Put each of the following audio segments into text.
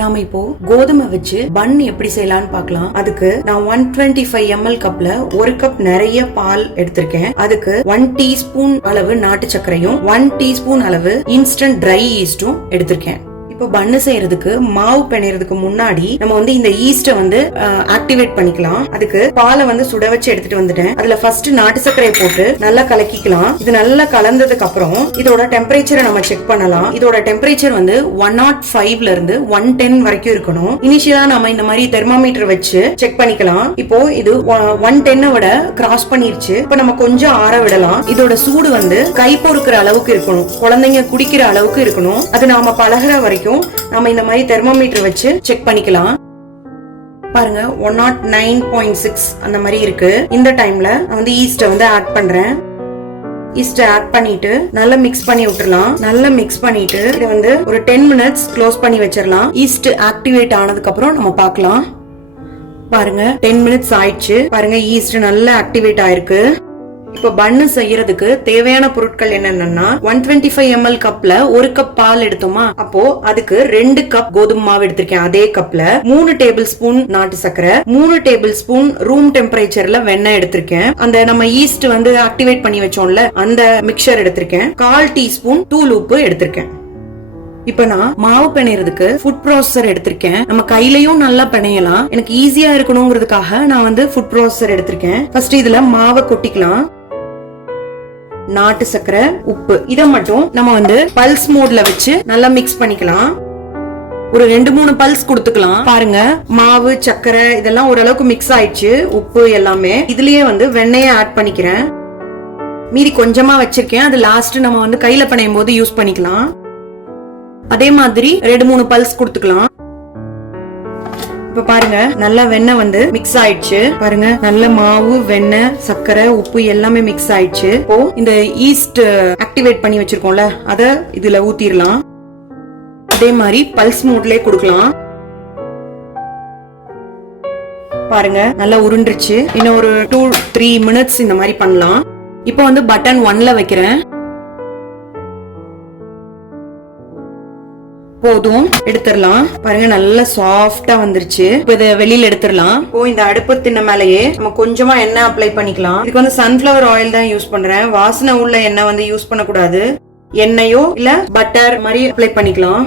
நாம இப்போ கோதுமை வச்சு பன் எப்படி செய்யலாம்னு பார்க்கலாம். அதுக்கு நான் 125 ml கப்ல ஒரு கப் நிறைய பால் எடுத்திருக்கேன். அதுக்கு 1 டீஸ்பூன் அளவு நாட்டு சர்க்கரையும் 1 டீஸ்பூன் அளவு இன்ஸ்டன்ட் ட்ரை ஈஸ்டும் எடுத்திருக்கேன். இப்போ பன்னு செய்யறதுக்கு மாவு பிணையறதுக்கு முன்னாடி நம்ம இந்த ஈஸ்ட ஆக்டிவேட் பண்ணிக்கலாம். அதுக்கு பாலை சுட வச்சு எடுத்துட்டு வந்துட்டேன். அதுல ஃபர்ஸ்ட் நாட்டு சர்க்கரையை போட்டு நல்லா கலக்கிக்கலாம். இது நல்லா கலந்ததுக்கு அப்புறம் இதோட டெம்பரேச்சரை நம்ம செக் பண்ணலாம். இதோட டெம்பரேச்சர் 105ல இருந்து 110 வரைக்கும் இருக்கணும். இனிஷியலா நம்ம இந்த மாதிரி தெர்மாமீட்டர் வச்சு செக் பண்ணிக்கலாம். இப்போ இது 110 விட கிராஸ் பண்ணிருச்சு. இப்போ நம்ம கொஞ்சம் ஆற விடலாம். இதோட சூடு கை பொறுக்கிற அளவுக்கு இருக்கணும். குழந்தைங்க குடிக்கிற அளவுக்கு இருக்கணும். அது நாம பழகிற வரைக்கும் நாம இந்த மாதிரி தெர்மோமீட்டர் வச்சு செக் பண்ணிக்கலாம். பாருங்க 109.6 அந்த மாதிரி இருக்கு. இந்த டைம்ல நான் ஈஸ்ட ஆட் பண்றேன். ஈஸ்ட ஆட் பண்ணிட்டு நல்லா மிக்ஸ் பண்ணி விட்டுறலாம். நல்லா மிக்ஸ் பண்ணிட்டு இதை ஒரு 10 மினிட்ஸ் க்ளோஸ் பண்ணி வச்சிடலாம். ஈஸ்ட் ஆக்டிவேட் ஆனதுக்கு அப்புறம் நம்ம பார்க்கலாம். பாருங்க 10 மினிட்ஸ் ஆயிடுச்சு. பாருங்க ஈஸ்ட் நல்லா ஆக்டிவேட் ஆயிருக்கு. இப்ப பன்னு செய்யறதுக்கு தேவையான பொருட்கள் என்னன்னா 125 ml கப்ல ஒரு கப் பால் எடுத்தோமா, அப்போ அதுக்கு 2 கப் கோதுமை மாவு எடுத்திருக்கேன். அதே கப்ல 3 டேபிள் ஸ்பூன் நாட்டு சர்க்கரை, 3 டேபிள் ஸ்பூன் ரூம் டெம்பரேச்சர்ல வெண்ணெய் எடுத்திருக்கேன். அந்த நம்ம ஈஸ்ட் ஆக்டிவேட் பண்ணி வச்சோம்ல அந்த மிக்சர் எடுத்திருக்கேன். 1/4 டீஸ்பூன் தூள் உப்பு எடுத்திருக்கேன். இப்ப நான் மாவு பிணையறதுக்கு ஃபுட் ப்ராசஸர் எடுத்திருக்கேன். நம்ம கையிலயும் நல்லா பிணையலாம். எனக்கு ஈஸியா இருக்கணுங்கிறதுக்காக நான் ஃபுட் ப்ராசஸர் எடுத்திருக்கேன். ஃபர்ஸ்ட் இதுல மாவை கொட்டிக்கலாம். நாட்டு சர்க்கரை, உப்பு இத மட்டும் நம்ம பல்ஸ் மோட்ல வச்சு நல்லா மிக்ஸ் பண்ணிக்கலாம். ஒரு 2-3 பல்ஸ் கொடுத்துக்கலாம். பாருங்க மாவு சர்க்கரை இதெல்லாம் ஓரளவுக்கு மிக்ஸ் ஆயிடுச்சு. உப்பு எல்லாமே இதுலயே வெண்ணெய ஆட் பண்ணிக்கிறேன். மீதி கொஞ்சமா வச்சிருக்கேன். அது லாஸ்ட் நம்ம கையில பிணையும் போது யூஸ் பண்ணிக்கலாம். அதே மாதிரி 2-3 பல்ஸ் கொடுத்துக்கலாம். இப்ப பாருங்க நல்லா வெண்ணெய் மிக்ஸ் ஆயிடுச்சு. பாருங்க நல்ல மாவு, வெண்ணெய், சர்க்கரை, உப்பு எல்லாமே மிக்ஸ் ஆயிடுச்சு. இப்போ இந்த ஈஸ்ட் ஆக்டிவேட் பண்ணி வச்சிருக்கோம்ல அத இதுல ஊத்திரலாம். அதே மாதிரி பல்ஸ் மோட்லயே கொடுக்கலாம். பாருங்க நல்லா உருண்டுருச்சு. இன்னும் ஒரு 2-3 மினிட்ஸ் இந்த மாதிரி பண்ணலாம். இப்போ பட்டன் 1ல வைக்கிறேன். போதும், எடுத்துடலாம். பாருங்க நல்லா சாஃப்டா வந்துருச்சு. இப்ப இதை வெளியில எடுத்துடலாம். இப்போ இந்த அடுப்பு தின்ன மேலேயே நம்ம கொஞ்சமா எண்ணெய் அப்ளை பண்ணிக்கலாம். இதுக்கு சன்ஃபிளவர் ஆயில் தான் யூஸ் பண்றேன். வாசனை உள்ள எண்ணெய் யூஸ் பண்ணக்கூடாது. எண்ணெயோ இல்ல பட்டர் மாதிரி அப்ளை பண்ணிக்கலாம்.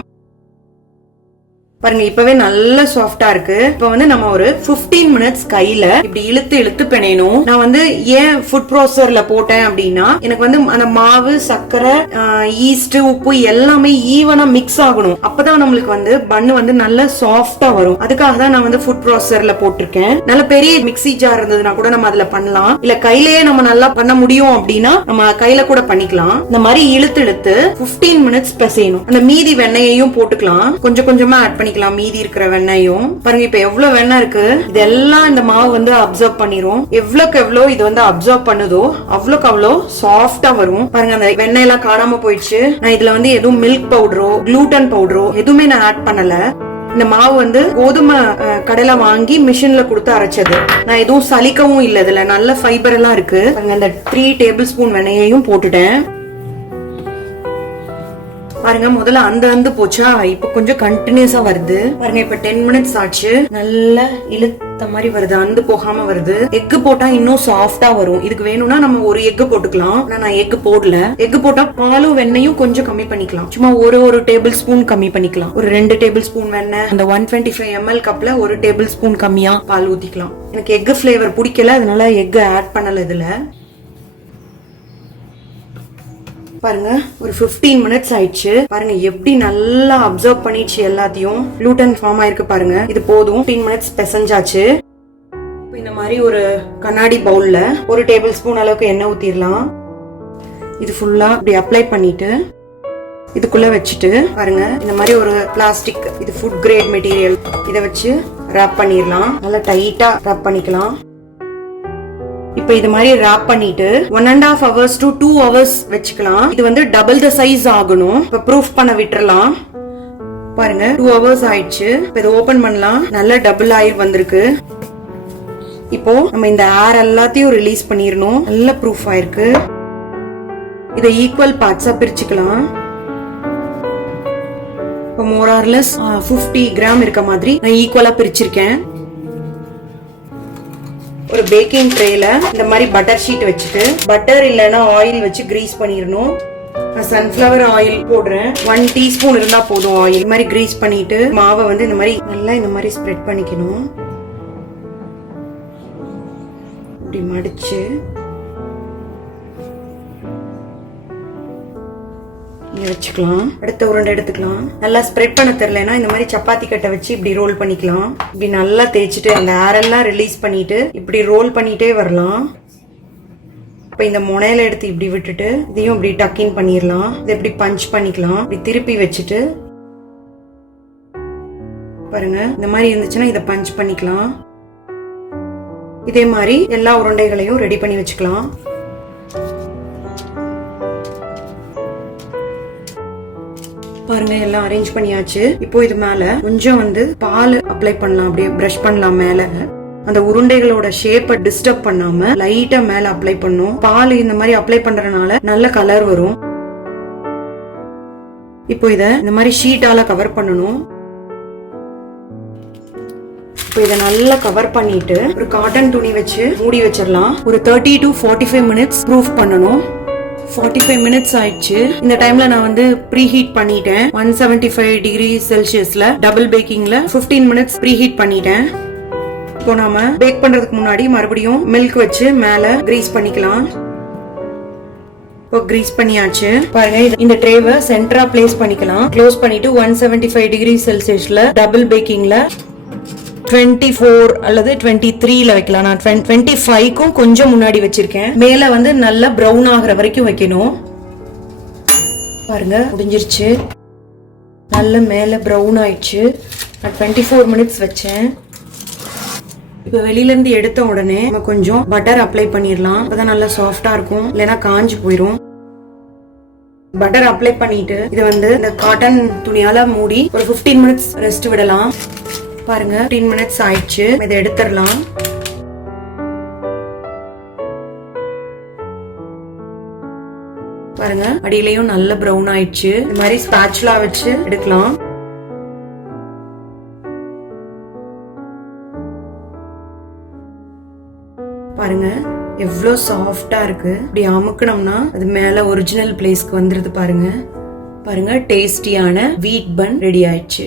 பாருங்க இப்பவே நல்ல சாஃப்டா இருக்கு. இப்ப நம்ம ஒரு 15 மினிட்ஸ் கையில இப்படி இழுத்து இழுத்து பிணையணும். நான் ஏன் ஃபுட் ப்ராசஸர்ல போட்டேன் அப்படின்னா எனக்கு அந்த மாவு, சர்க்கரை, ஈஸ்ட், உப்பு எல்லாமே ஈவனா மிக்ஸ் ஆகணும். அப்பதான் நம்மளுக்கு பன்னு நல்ல சாஃப்டா வரும். அதுக்காக தான் நான் ஃபுட் ப்ராசஸர்ல போட்டிருக்கேன். நல்ல பெரிய மிக்ஸி ஜார் இருந்ததுன்னா கூட நம்ம அதுல பண்ணலாம். இல்ல கையிலேயே நம்ம நல்லா பண்ண முடியும் அப்படின்னா நம்ம கையில கூட பண்ணிக்கலாம். இந்த மாதிரி இழுத்து இழுத்து 15 மினிட்ஸ் பிசையணும். அந்த மீதி வெண்ணெயையும் போட்டுக்கலாம். கொஞ்சம் கொஞ்சமா ஆட் பண்ணிக்கலாம். மீதி இருக்கிற வெண்ணெயும் பாருங்க. இப்ப எவ்வளவு வெண்ணெய் இருக்கு. இதெல்லாம் இந்த மாவு அப்சர்வ் பண்ணிரும். எவ்வளவுக்கு எவ்வளவு இது அப்சர்வ் பண்ணுதோ அவ்வளவுக்கு அவ்வளவு சாஃப்டா வரும். பாருங்க அந்த வெண்ணெய் எல்லாம் காணாம போயிடுச்சு. நான் இதுல எதுவும் மில்க் பவுடரோ குளூட்டன் பவுடரோ எதுவுமே நான் ஆட் பண்ணல. இந்த மாவு கோதுமை கடையில வாங்கி மிஷின்ல கொடுத்து அரைச்சது. நான் எதுவும் சலிக்கவும் இல்ல. இதுல நல்ல ஃபைபர் எல்லாம் இருக்கு. அந்த 3 டேபிள் ஸ்பூன் வெண்ணெயையும் போட்டுட்டேன். பாருங்க முதல்ல அந்த போச்சா, இப்ப கொஞ்சம் கண்டினியூஸா வருது. பாருங்க இப்ப 10 மினிட்ஸ் ஆச்சு. நல்லா இழுத்த மாதிரி வருது. அந்த போகாம வருது. எக் போட்டா இன்னும் சாஃப்டா வரும். இதுக்கு வேணும்னா நம்ம ஒரு எக் போட்டுக்கலாம். நான் எக் போடல. எக் போட்டா பாலும் வெண்ணையும் கொஞ்சம் கம்மி பண்ணிக்கலாம். சும்மா ஒரு டேபிள் ஸ்பூன் கம்மி பண்ணிக்கலாம். ஒரு 2 டேபிள் ஸ்பூன் வெண்ணெய், அந்த 125 ml கப்ல 1 டேபிள் ஸ்பூன் கம்மியா பால் ஊத்திக்கலாம். எனக்கு எக் பிளேவர் பிடிக்கல, அதனால எக் ஆட் பண்ணல இதுல. பாருங்க ஒரு 15 மினிட்ஸ் ஆயிடுச்சு. பாருங்க எப்படி நல்லா அப்சர்வ் பண்ணிடுச்சு எல்லாத்தையும். குளூட்டன் ஃபார்ம் ஆயிருக்கு பாருங்க. இது போதும். 15 மினிட்ஸ் பிசைஞ்சாச்சு. இந்த மாதிரி ஒரு கண்ணாடி பவுல்ல 1 டேபிள் ஸ்பூன் அளவுக்கு எண்ணெய் ஊத்திரலாம். இது ஃபுல்லா இப்படி அப்ளை பண்ணிட்டு இதுக்குள்ள வச்சுட்டு பாருங்க இந்த மாதிரி ஒரு பிளாஸ்டிக், இது ஃபுட் கிரேட் மெட்டீரியல், இதை வச்சு ராப் பண்ணிடலாம். நல்லா டைட்டா ராப் பண்ணிக்கலாம். இப்ப இது மாதிரி ராப் பண்ணிட்டு 1.5 hours to 2 hours வச்சுக்கலாம். இது டபுள் த சைஸ் ஆகணும். இப்ப ப்ரூஃப் பண்ண விட்டுறலாம். பாருங்க 2 hours ஆயிடுச்சு. இப்ப இதை ஓபன் பண்ணலாம். நல்ல டபுள் ஆயில் வந்திருக்கு. இப்போ நம்ம இந்த ஏர் எல்லாத்தையும் ரிலீஸ் பண்ணிடணும். நல்ல ப்ரூஃப் ஆயிருக்கு. இதை ஈக்குவல் பார்ட்ஸா பிரிச்சுக்கலாம். இப்போ மோர் ஆர் லெஸ் 50 கிராம் இருக்க மாதிரி நான் ஈக்குவலா பிரிச்சிருக்கேன். ஒரு பேக்கிங் ட்ரேல இந்த மாதிரி பட்டர் ஷீட் வச்சுட்டு, பட்டர் இல்லைன்னா ஆயில் வச்சு கிரீஸ் பண்ணிடணும். நான் சன்ஃபிளவர் ஆயில் போடுறேன். 1 டீஸ்பூன் இருந்தா போதும் ஆயில். இந்த மாதிரி கிரீஸ் பண்ணிட்டு மாவை வந்து இந்த மாதிரி நல்லா இந்த மாதிரி ஸ்ப்ரெட் பண்ணிக்கணும். இப்படி மடிச்சு வச்சுக்கலாம். அடுத்த உருண்டை எடுத்துக்கலாம். நல்லா ஸ்ப்ரெட் பண்ண தெரியலனா இந்த மாதிரி சப்பாத்தி கட்டை வச்சு இப்படி ரோல் பண்ணிக்கலாம். இப்படி நல்லா தேய்ச்சிட்டு அந்த ஏரெல்லாம் ரிலீஸ் பண்ணிட்டு இப்படி ரோல் பண்ணிட்டே வரலாம். இப்ப இந்த முனையில எடுத்து இப்படி விட்டுட்டு இதையும் இப்படி டக்கின் பண்ணிடலாம். இதை இப்படி பஞ்ச் பண்ணிக்கலாம். இப்படி திருப்பி வச்சுட்டு பாருங்க, இந்த மாதிரி இருந்துச்சுன்னா இதை பஞ்ச் பண்ணிக்கலாம். இதே மாதிரி எல்லா உருண்டைகளையும் ரெடி பண்ணி வச்சுக்கலாம். பாருங்க, எல்லாம் அரேஞ்ச் பண்ணியாச்சு. இப்போ இது மேல கொஞ்சம் வந்து பால் அப்ளை பண்ணலாம். அப்படியே பிரஷ் பண்ணலாம். மேல அந்த உருண்டைகளோட ஷேப்பை டிஸ்டர்ப் பண்ணாம லைட்டா மேல அப்ளை பண்ணும். பால் இந்த மாதிரி அப்ளை பண்றதுனால நல்ல கலர் வரும். இப்போ இத இந்த மாதிரி ஷீட்டால கவர் பண்ணணும். இப்போ இத நல்லா கவர் பண்ணிட்டு ஒரு காட்டன் துணி வச்சு மூடி வச்சிடலாம். ஒரு 30 to 45 மினிட்ஸ் ப்ரூஃப் பண்ணணும். 45 மினிட்ஸ் ஆயிடுச்சு. இந்த டைம்ல நான் வந்து ப்ரீ ஹீட் பண்ணிட்டேன். 175 டிகிரி செல்சியஸ்ல டபுள் பேக்கிங்ல 15 மினிட்ஸ் ப்ரீ ஹீட் பண்ணிட்டேன். இப்போ நாம பேக் பண்றதுக்கு முன்னாடி மறுபடியும் மில்க் வச்சு மேல கிரீஸ் பண்ணிக்கலாம். இப்போ கிரீஸ் பண்ணியாச்சு. பாருங்க, இந்த ட்ரேவை சென்டரா பிளேஸ் பண்ணிக்கலாம். க்ளோஸ் பண்ணிட்டு 175 டிகிரி செல்சியஸ்ல டபுள் பேக்கிங்ல 24 அல்லது 23ல வைக்கலாம். நான் 25க்கும் கொஞ்சம் முன்னாடி வச்சிருக்கேன். மேல வந்து நல்லா பிரவுன் ஆகிற வரைக்கும் வைக்கணும். பாருங்க, முடிஞ்சிருச்சு. நல்ல மேல பிரவுன் ஆயிடுச்சு. நான் 24 மினிட்ஸ் வச்சேன். இப்ப வெளியில இருந்து எடுத்த உடனே நம்ம கொஞ்சம் பட்டர் அப்ளை பண்ணிடலாம். அப்பதான் நல்லா சாஃப்டா இருக்கும், இல்லைன்னா காஞ்சு போயிரும். பட்டர் அப்ளை பண்ணிட்டு இதை வந்து இந்த காட்டன் துணியால மூடி ஒரு 15 மினிட்ஸ் ரெஸ்ட் விடலாம். பாருங்க, 15 மினிட்ஸ் ஆயிடுச்சு. இதை எடுத்துடலாம். பாருங்க, அடியிலையும் நல்ல பிரவுன் ஆயிடுச்சு. இந்த மாதிரி ஸ்பாச்சுலா வச்சு எடுக்கலாம். பாருங்க, எவ்வளவு சாஃப்டா இருக்கு. இப்படி அமுக்கணும்னா அது மேல ஒரிஜினல் பிளேஸ்க்கு வந்துருது. பாருங்க பாருங்க, டேஸ்டியான வீட் பன் ரெடி ஆயிடுச்சு.